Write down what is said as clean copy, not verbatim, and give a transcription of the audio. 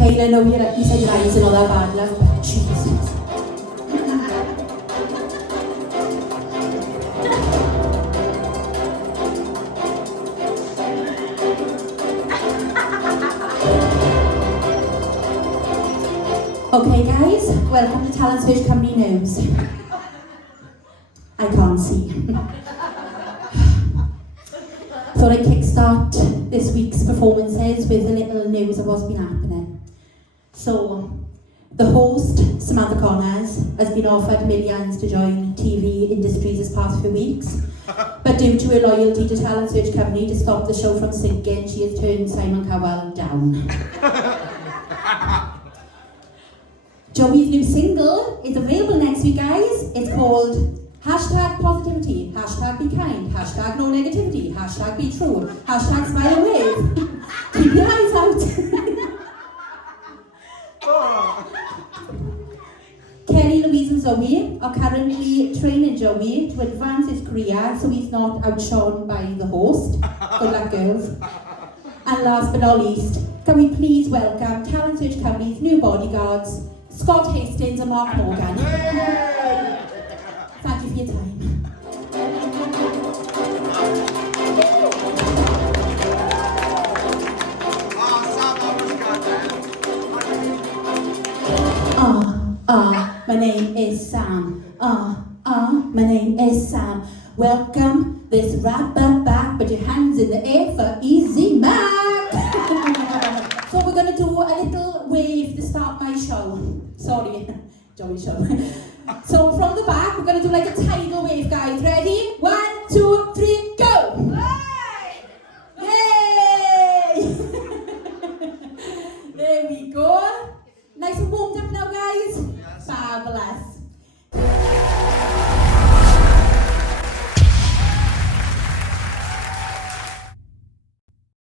Hey, I know you said your eyes and all that bad love, but Jesus. Okay guys, welcome to Talent Search Cymru News. I can't see. Thought I'd kickstart this week's performances with a little news of what's been happening. So, the host, Samantha Connors, has been offered millions to join TV industries this past few weeks. But due to her loyalty to Talent Search Cymru to stop the show from sinking, she has turned Simon Cowell down. Joey's new single is available next week, guys. It's called #Positivity, #Be Kind, #No Negativity, #Be True, #Smile and Wave. Keep your eyes out. Kelly, Louise and Zoe are currently training Joey to advance his career so he's not outshone by the host. Good luck, girls. And last but not least, can we please welcome Talent Search Cymru's new bodyguards, Scott Hastings and Mark Morgan. Thank you for your time. My name is Sam. My name is Sam. Welcome this rapper back, put your hands in the air for Easy Mac. So we're going to do a little wave to start my show. Sorry, Joey show. So from the back, we're going to do like a tidal wave, guys. Ready?